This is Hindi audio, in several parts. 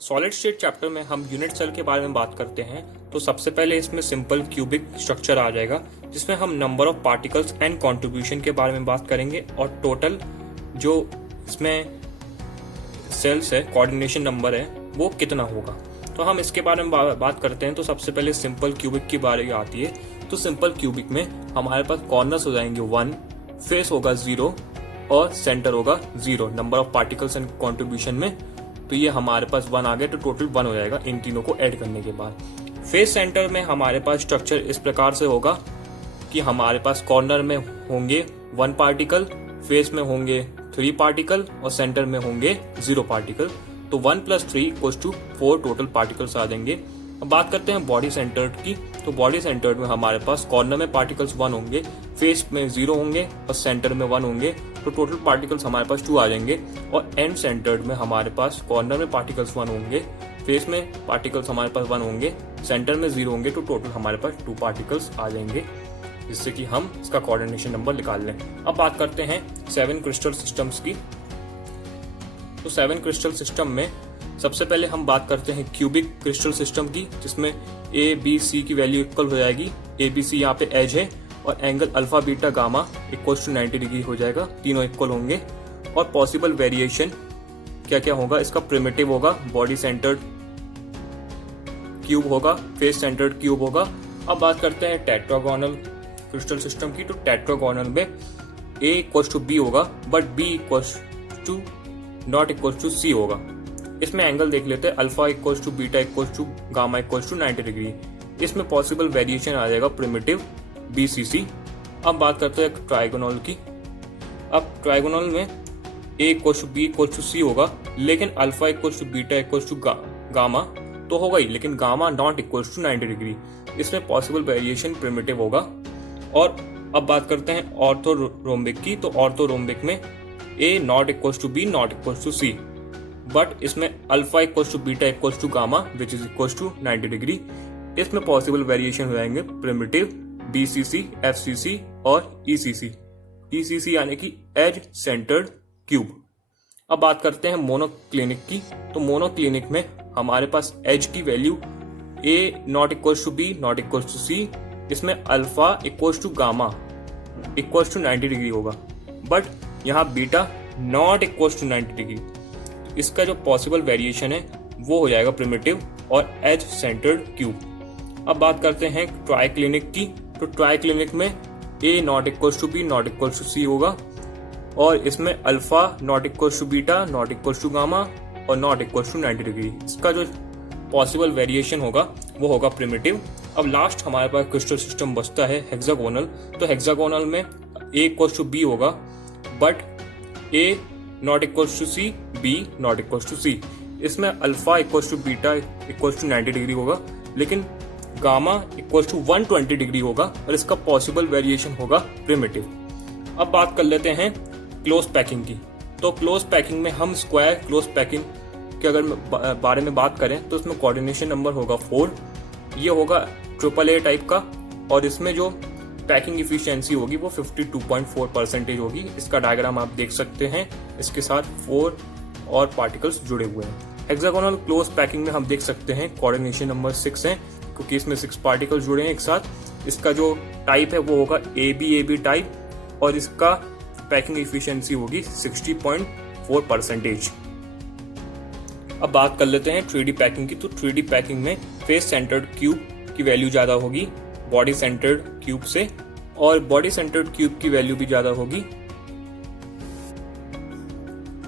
सॉलिड स्टेट चैप्टर में हम यूनिट सेल के बारे में बात करते हैं। तो सबसे पहले इसमें सिंपल क्यूबिक स्ट्रक्चर आ जाएगा, जिसमें हम number of particles and contribution के बारे में बात करेंगे और टोटल जो इसमें सेल्स है, कोऑर्डिनेशन नंबर है, वो कितना होगा। तो हम इसके बारे में बात करते हैं। तो सबसे पहले सिंपल क्यूबिक की बारी आती है। तो सिंपल क्यूबिक में हमारे पास कॉर्नर्स हो जाएंगे 1, फेस होगा 0 और सेंटर होगा 0 number of particles and contribution में। तो ये हमारे पास 1 आ गया, तो टोटल 1 हो जाएगा इन तीनों को ऐड करने के बाद। फेस सेंटर में हमारे पास स्ट्रक्चर इस प्रकार से होगा कि हमारे पास कॉर्नर में होंगे 1 पार्टिकल, फेस में होंगे 3 पार्टिकल और सेंटर में होंगे 0 पार्टिकल। तो 1 + 3 = 4 टोटल पार्टिकल्स आ जाएंगे। अब बात करते हैं बॉडी सेंटर्ड की। तो बॉडी सेंटर्ड में हमारे पास कॉर्नर में पार्टिकल्स 1 होंगे, फेस में 0 होंगे और सेंटर में 1 होंगे। तो टोटल पार्टिकल्स हमारे पास 2 आ जाएंगे। और एंड सेंटर्ड में हमारे पास कॉर्नर में पार्टिकल्स 1 होंगे, फेस में पार्टिकल्स हमारे पास 1 होंगे, सेंटर में 0 होंगे। तो टोटल हमारे पास 2 पार्टिकल्स आ जाएंगे, जिससे कि हम इसका कोऑर्डिनेशन नंबर निकाल लें। अब बात करते हैं 7 क्रिस्टल सिस्टम्स की। तो 7 क्रिस्टल सिस्टम में सबसे पहले हम बात करते हैं क्यूबिक क्रिस्टल सिस्टम की, जिसमें ए बी सी की वैल्यू इक्वल हो जाएगी। ए बी सी यहाँ पे एज है और angle alpha beta gamma = 90 degree हो जाएगा, तीनों इक्वल होंगे। और पॉसिबल वेरिएशन क्या क्या होगा, इसका प्रिमिटिव होगा, बॉडी सेंटर्ड क्यूब होगा, फेस सेंटर्ड क्यूब होगा। अब बात करते हैं टेट्रागोनल क्रिस्टल सिस्टम की। तो टेट्रागोनल में A = B होगा, बट B = C होगा। इसमें एंगल देख लेते हैं, अल्फा = बीटा = गामा = 90 डिग्री। इसमें पॉसिबल वेरिएशन आ जाएगा प्रिमिटिव BCC। अब बात करते हैं ट्राइगोनल की। अब ट्राइगोनल में A = B = C होगा, लेकिन अल्फा = बीटा = गामा तो होगा ही, लेकिन गामा = 90 डिग्री। इसमें पॉसिबल वेरिएशन प्रिमिटिव होगा। और अब बात करते हैं ऑर्थोरोम्बिक की। तो ऑर्थोरोम्बिक में A ≠ B ≠ C, बट इसमें अल्फा = बीटा = गामा = 90 डिग्री। इसमें पॉसिबल वेरिएशन हो जाएंगे प्रिमिटिव BCC, FCC और ECC। ECC यानी कि एज सेंटर्ड क्यूब। अब बात करते हैं मोनोक्लिनिक की। तो मोनोक्लिनिक में हमारे पास एज की वैल्यू A ≠ B ≠ C, इसमें अल्फा = गामा = 90 डिग्री होगा, बट यहाँ बीटा ≠ 90 डिग्री। इसका जो पॉसिबल वेरिएशन है वो हो जाएगा प्रिमिटिव और एज सेंटर्ड क्यूब। अब बात करते हैं ट्राइक्लिनिक की। तो ट्राइक्लिनिक में A ≠ B ≠ C होगा और इसमें अल्फा ≠ बीटा ≠ गामा और ≠ 90 डिग्री। इसका जो पॉसिबल वेरिएशन होगा वो होगा प्रिमिटिव। अब लास्ट हमारे पास क्रिस्टल सिस्टम बचता है हेक्सागोनल। तो हेक्सागोनल में A = B होगा, but A ≠ C, B not C। इसमें अल्फा = बीटा = 90 डिग्री होगा, लेकिन गामा = 120 डिग्री होगा और इसका पॉसिबल वेरिएशन होगा प्रिमिटिव। अब बात कर लेते हैं क्लोज पैकिंग की। तो क्लोज पैकिंग में हम स्क्वायर क्लोज पैकिंग के अगर बारे में बात करें तो इसमें कोऑर्डिनेशन नंबर होगा 4। ये होगा AAA टाइप का और इसमें जो पैकिंग इफिशिएंसी होगी वो 52.4% होगी। इसका डायग्राम आप देख सकते हैं, इसके साथ 4 और पार्टिकल्स जुड़े हुए हैं। हेक्सागोनल क्लोज पैकिंग में हम देख सकते हैं कोऑर्डिनेशन नंबर 6 है, क्योंकि इसमें 6 पार्टिकल्स जुड़े हैं एक साथ। इसका जो टाइप है वो होगा AB टाइप और इसका पैकिंग इफिशिएंसी होगी 60.4%। अब बात कर लेते हैं 3D पैकिंग की। तो 3D पैकिंग में फेस सेंटर्ड क्यूब की वैल्यू ज्यादा होगी बॉडी सेंटर्ड क्यूब से, और बॉडी सेंटर्ड क्यूब की वैल्यू भी ज्यादा होगी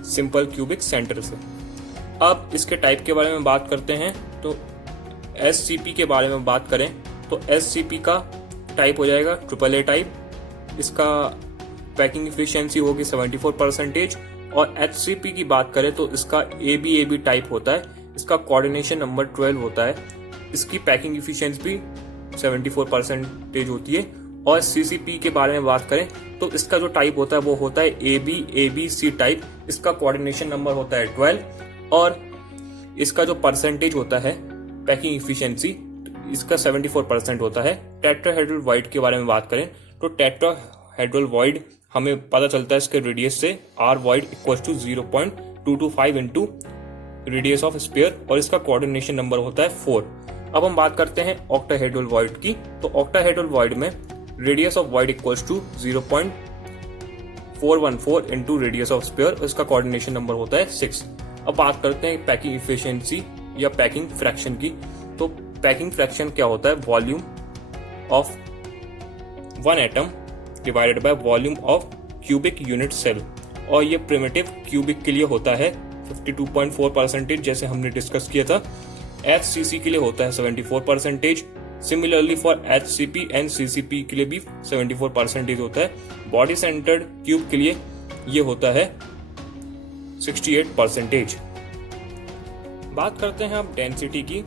सिंपल क्यूबिक सेंटर से। अब इसके टाइप के बारे में बात करते हैं। तो SCP के बारे में बात करें तो SCP का टाइप हो जाएगा AAA टाइप। इसका पैकिंग इफिशिएंसी होगी 74%। और HCP की बात करें तो इसका AB टाइप होता है, इसका कोऑर्डिनेशन नंबर 12 होता है, इसकी पैकिंग इफिशिएंसी भी 74% होती है। और CCP के बारे में बात करें तो इसका जो टाइप होता है वो होता है ABC टाइप, इसका कोऑर्डिनेशन नंबर होता है 12 और इसका जो परसेंटेज होता है पैकिंग इफिशिएंसी इसका 74% होता है। टेट्राहेड्रल वॉइड के बारे में बात करें तो टेट्राहेड्रल वॉइड हमें पता चलता है इसके रेडियस से, R void = 0.225 into radius of sphere और इसका कोऑर्डिनेशन नंबर होता है 4। अब हम बात करते हैं ऑक्टाहेड्रल वॉइड की। तो ऑक्टाहेड्रल वॉइड में radius of void equals to 0.414 into radius of sphere, इसका कोऑर्डिनेशन नंबर होता है 6। अब बात करते हैं पैकिंग इफिशिएंसी या पैकिंग फ्रैक्शन की। तो पैकिंग फ्रैक्शन क्या होता है? Volume of one atom divided by volume of cubic unit cell, और ये प्रिमिटिव क्यूबिक के लिए होता है 52.4%, जैसे हमने डिस्कस किया था। HCC के लिए होता है 74%। Similarly for HCP and CCP के लिए भी 74% होता है। बॉडी सेंटर्ड क्यूब के लिए ये होता है 68%। बात करते हैं अब डेंसिटी की,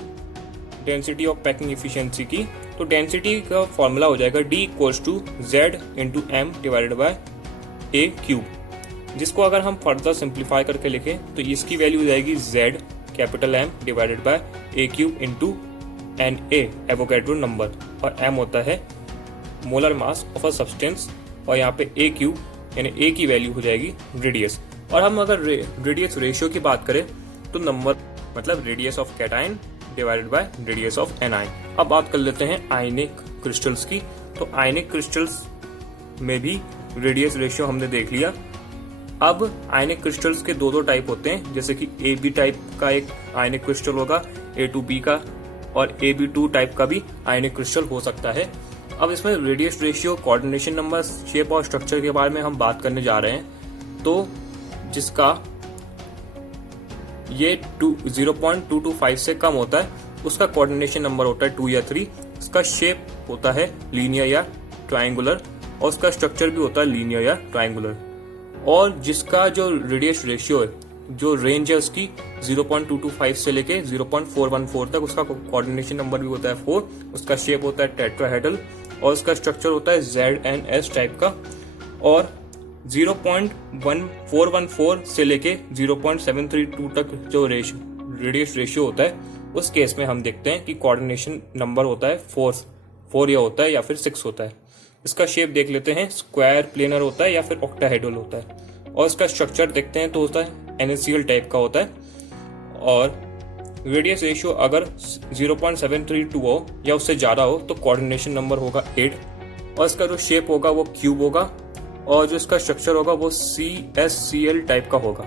डेंसिटी ऑफ पैकिंग इफिशिएंसी की। तो डेंसिटी का फॉर्मूला हो जाएगा D equals to Z into M divided by A cube, जिसको अगर हम फर्दर सिंप्लीफाई करके लिखें तो इसकी वैल्यू हो जाएगी Z capital M divided by A cube into Na Avogadro number, और M होता है molar mass of a substance, और यहाँ पे A क्यूब यानी A की वैल्यू हो जाएगी रेडियस। और हम अगर रेडियस रेशियो की बात करें तो नंबर मतलब radius of cation divided by radius of anion. अब बात कर लेते हैं आयनिक क्रिस्टल्स की। तो आयनिक क्रिस्टल्स में भी रेडियस रेशियो हमने देख लिया। अब आयनिक क्रिस्टल्स के दो टाइप होते हैं, जैसे कि AB टाइप का एक आयनिक क्रिस्टल होगा A2B का, और AB2 टाइप का भी आयनिक क्रिस्टल हो सकता है। अब इसमें radius ratio, coordination number, shape और स्ट्रक्चर के बारे में हम बात करने जा रहे हैं। तो जिसका ये 0.225 से कम होता है उसका कोऑर्डिनेशन नंबर होता है 2 या 3। इसका शेप होता है लीनियर या ट्रायंगुलर, और उसका स्ट्रक्चर भी होता है लीनियर या ट्रायंगुलर। और जिसका जो रेडियस रेशियो है, जो रेंज है उसकी 0.225 से लेके 0.414 तक, उसका कोऑर्डिनेशन नंबर भी होता है 4। उसका शेप होता है टेट्राहेड्रल, और उसका स्ट्रक्चर होता है ZNS टाइप का। और 0.1414 से लेके 0.732 तक जो रेडियस रेशियो होता है, उस केस में हम देखते हैं कि कोऑर्डिनेशन नंबर होता है 4 या होता है या फिर 6 होता है। इसका शेप देख लेते हैं, स्क्वायर प्लेनर होता है या फिर ऑक्टाहेड्रल होता है। और इसका स्ट्रक्चर देखते हैं तो होता है NaCl टाइप का होता है। और रेडियस रेशियो अगर 0.732 हो या उससे ज्यादा हो तो कोऑर्डिनेशन नंबर होगा 8, और इसका जो शेप होगा वो क्यूब होगा, और जो इसका स्ट्रक्चर होगा वो CSCl टाइप का होगा।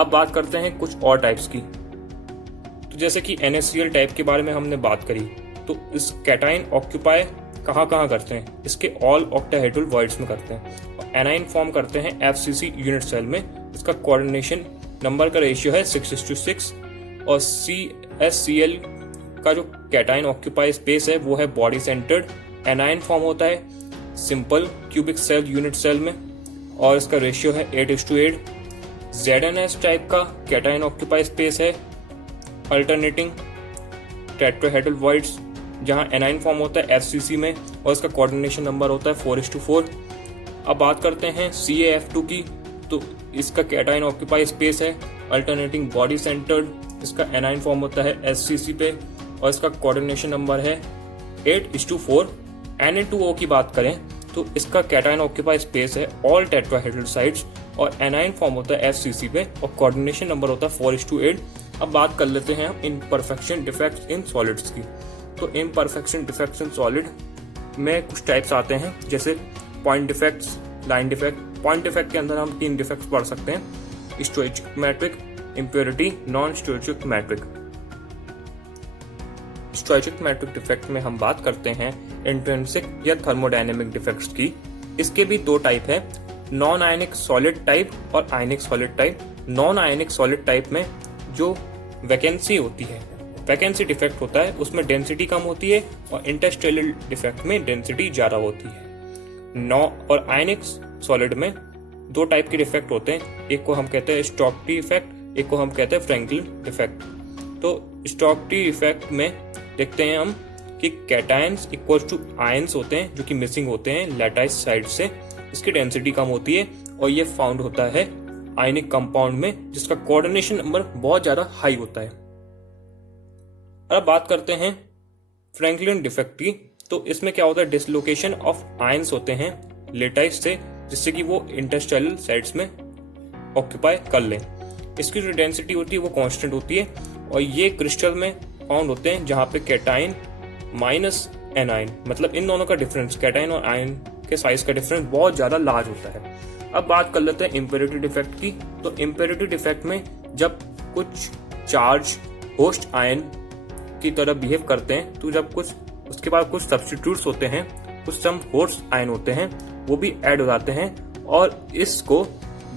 अब बात करते हैं कुछ और टाइप्स की। तो जैसे कि NaCl टाइप के बारे में हमने बात करी, तो इस कैटायन ऑक्यूपाई कहाँ करते हैं? इसके ऑल ऑक्टाहेड्रल वॉइड्स में करते हैं, और एनाइन फॉर्म करते हैं FCC यूनिट सेल में। इसका कोऑर्डिनेशन नंबर का रेशियो है 6:6, और CSCl का जो कैटायन ऑक्यूपाई स्पेस है वो है बॉडी सेंटर्ड। एनाइन फॉर्म होता है simple cubic cell unit cell में, और इसका रेशियो है 8:8। ZNS टाइप का कैटायन ऑक्यूपाई स्पेस है अल्टरनेटिंग टेट्राहेड्रल वॉइड्स, जहां एनाइन फॉर्म होता है FCC में, और इसका कोऑर्डिनेशन नंबर होता है 4:4। अब बात करते हैं CaF2 की। तो इसका कैटायन ऑक्यूपाई स्पेस है अल्टरनेटिंग बॉडी सेंटर्ड, इसका एनाइन फॉर्म होता है SCC पे, और इसका कोऑर्डिनेशन नंबर है 8:4। Na2O की बात करें तो इसका कैटायन ऑक्यूपाई स्पेस है ऑल टेट्राहेड्रल साइड्स, और एनाइन फॉर्म होता है FCC पे, और कोऑर्डिनेशन नंबर होता है 4:8। अब बात कर लेते हैं हम इम्परफेक्शन डिफेक्ट्स इन सॉलिड्स की। तो इम्परफेक्शन डिफेक्ट्स इन सॉलिड में कुछ टाइप्स आते हैं, जैसे point defects, line defect. Point defect के अंदर हम 3 डिफेक्ट्स पढ़ सकते हैं: स्टोइचियोमेट्रिक, इम्प्योरिटी, नॉन स्टोइचियोमेट्रिक। स्टोइचियोमेट्रिक डिफेक्ट में हम बात करते हैं इंट्रिंसिक या थर्मोडायनेमिक डिफेक्ट्स की। इसके भी 2 टाइप है, नॉन आयनिक सॉलिड टाइप और आयनिक solid type. Non ionic solid type में जो वैकेंसी होती है, वैकेंसी डिफेक्ट होता है, उसमें डेंसिटी कम होती है, और इंटरस्टेलर डिफेक्ट में डेंसिटी ज्यादा होती है। और आयनिक सॉलिड में 2 टाइप के डिफेक्ट होते हैं, एक को हम कहते हैं स्टोक्टी इफेक्ट, एक को हम कहते हैं फ्रैंकलिन डिफेक्ट। तो स्टोक्टी इफेक्ट में देखते हैं हम कि कैटायंस इक्वल टू आयंस होते हैं जो कि मिसिंग होते हैं लैटाइस साइड से, इसकी डेंसिटी कम होती है, और ये फाउंड होता है आयनिक कंपाउंड में जिसका कोऑर्डिनेशन नंबर बहुत ज्यादा हाई होता है। अब बात करते हैं फ्रैंकलिन डिफेक्ट की। तो इसमें क्या होता है, डिसलोकेशन ऑफ आयंस होते हैं लेटाइस से, जिससे कि वो इंटरस्टेलर साइड्स में ऑक्यूपाई कर लें। इसकी जो डेंसिटी होती है वो कांस्टेंट होती है और ये क्रिस्टल में फाउंड होते हैं जहां पे कैटाइन माइनस एनाइन, मतलब इन दोनों का डिफरेंस, कैटाइन और आयन के साइज का डिफरेंस बहुत ज्यादा लार्ज होता है। अब बात कर लेते हैं इम्पेरेटिव इफेक्ट की। तो इम्पेरेटिव इफेक्ट में जब कुछ चार्ज होस्ट आयन की तरह बिहेव करते हैं, तो जब कुछ उसके बाद कुछ सब्स्टिट्यूट्स होते हैं, कुछ सम होस्ट आयन होते हैं, वो भी ऐड हो जाते हैं और इसको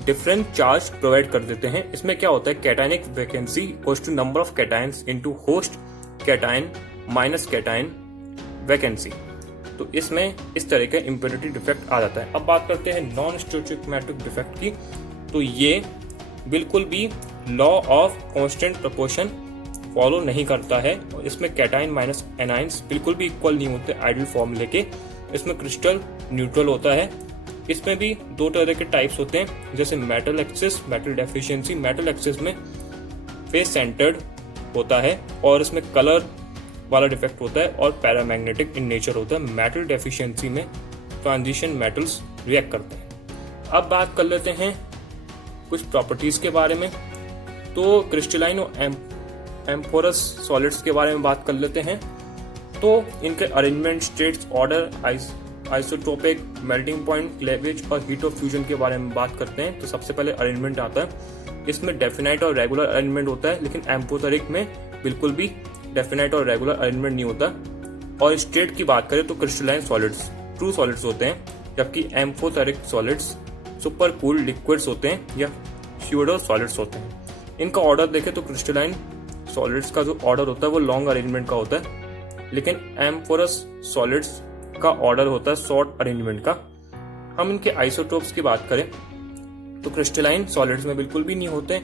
डिफरेंट चार्ज प्रोवाइड कर देते हैं। इसमें क्या होता है, cationic vacancy equals to number of cations into host cation minus cation vacancy. तो इसमें इस तरह का इम्पेरेटिव डिफेक्ट आ जाता है। अब बात करते हैं नॉन स्टोइचियोमेट्रिक डिफेक्ट की। तो ये बिल्कुल भी law of constant proportion follow नहीं करता है और इसमें कैटाइन माइनस एनाइंस बिल्कुल भी इक्वल नहीं होते आइडियल फॉर्मूले के। इसमें क्रिस्टल न्यूट्रल होता है। इसमें भी दो तरह के टाइप्स होते हैं, जैसे metal axis, metal deficiency. Metal axis में फेस सेंटर्ड होता है और इसमें कलर वाला डिफेक्ट होता है और पैरामैग्नेटिक इन नेचर होता है। मेटल डेफिशिएंसी में ट्रांजिशन मेटल्स रिएक्ट करते हैं। अब बात कर लेते हैं कुछ प्रॉपर्टीज के बारे में। तो क्रिस्टलाइन और एम्फोरस सॉलिड्स के बारे में बात कर लेते हैं। तो इनके arrangement, states, order, isotopic, melting point, cleavage और हीट ऑफ फ्यूजन के बारे में बात करते हैं। तो सबसे पहले अरेंजमेंट आता है। इसमें डेफिनाइट और रेगुलर अरेंजमेंट होता है, लेकिन एम्फोटेरिक में बिल्कुल भी डेफिनाइट और रेगुलर अरेंजमेंट नहीं होता। और स्टेट की बात करें तो क्रिस्टलाइन सॉलिड्स ट्रू सॉलिड्स होते हैं, जबकि amphoteric solids super cool liquids होते हैं या स्यूडो सॉलिड्स होते हैं। इनका ऑर्डर देखें तो क्रिस्टलाइन सॉलिड्स का जो ऑर्डर होता है वो लॉन्ग अरेंजमेंट का होता है, लेकिन एम्फोरस सॉलिड्स का ऑर्डर होता है शॉर्ट अरेंजमेंट का। हम इनके आइसोटोप्स की बात करें तो क्रिस्टलाइन सॉलिड्स में बिल्कुल भी नहीं होते,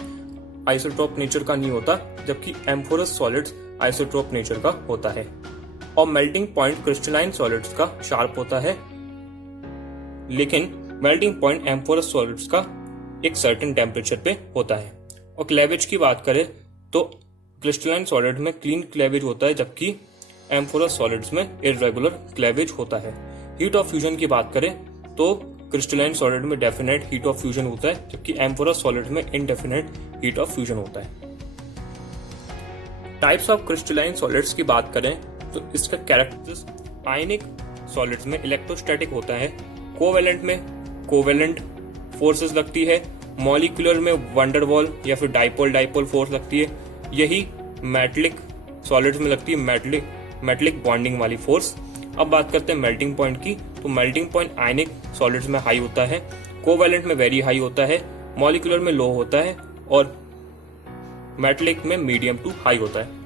आइसोटोप नेचर का नहीं होता, जबकि एम्फोरस सॉलिड्स आइसोटोप नेचर का होता है। और मेल्टिंग पॉइंट क्रिस्टलाइन सॉलिड्स का शार्प होता है, लेकिन मेल्टिंग पॉइंट एम्फोरस सॉलिड्स का एक सर्टेन टेम्परेचर पे होता है। और क्लेवेज की बात करें तो क्रिस्टलाइन सॉलिड में क्लीन क्लेवेज होता है, जबकि एम्फोरस सॉलिड्स में इर्रेगुलर क्लेवेज होता है। हीट ऑफ फ्यूजन की बात करें तो क्रिस्टलाइन सॉलिड में डेफिनेट हीट ऑफ फ्यूजन होता है, जबकि एम्फोरस सॉलिड में इनडेफिनेट हीट ऑफ फ्यूजन होता है। टाइप्स ऑफ क्रिस्टलाइन सॉलिड्स की बात करें तो इसका कैरेक्टर्स आयनिक सॉलिड्स में इलेक्ट्रोस्टैटिक होता है, कोवेलेंट में कोवेलेंट फोर्सेस लगती है, मॉलिक्यूलर में वंडरवॉल या फिर डाइपोल फोर्स लगती है। यही मेटलिक सॉलिड्स में लगती है मेटलिक बॉन्डिंग वाली फोर्स। अब बात करते हैं मेल्टिंग पॉइंट की। तो मेल्टिंग पॉइंट आयनिक सॉलिड्स में हाई होता है, कोवेलेंट में वेरी हाई होता है, मॉलिक्यूलर में लो होता है और मेटलिक में मीडियम टू हाई होता है।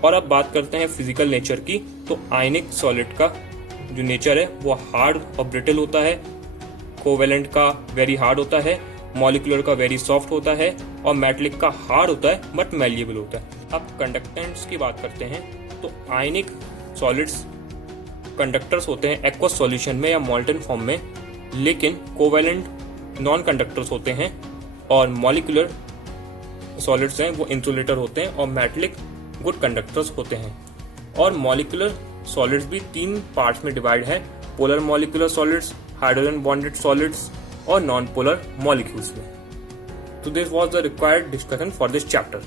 और अब बात करते हैं फिजिकल नेचर की। तो आयनिक सॉलिड का जो नेचर है वो हार्ड और ब्रिटल होता है, कोवेलेंट का वेरी हार्ड होता है, मॉलिक्यूलर का वेरी सॉफ्ट होता है और मेटलिक का हार्ड होता है बट मैलिएबल होता है। अब कंडक्टेंट्स की बात करते हैं तो आयनिक सॉलिड्स कंडक्टर्स होते हैं एक्वस सॉल्यूशन में या मॉल्टन फॉर्म में, लेकिन कोवेलेंट नॉन कंडक्टर्स होते हैं और मॉलिक्यूलर सॉलिड्स हैं वो इंसुलेटर होते हैं और मेटलिक गुड कंडक्टर्स होते हैं। और मॉलिक्यूलर सॉलिड्स भी 3 पार्ट्स में डिवाइड है, polar molecular solids, hydrogen bonded solids और नॉन पोलर मॉलिक्यूल्स में। So this was the required discussion for this chapter.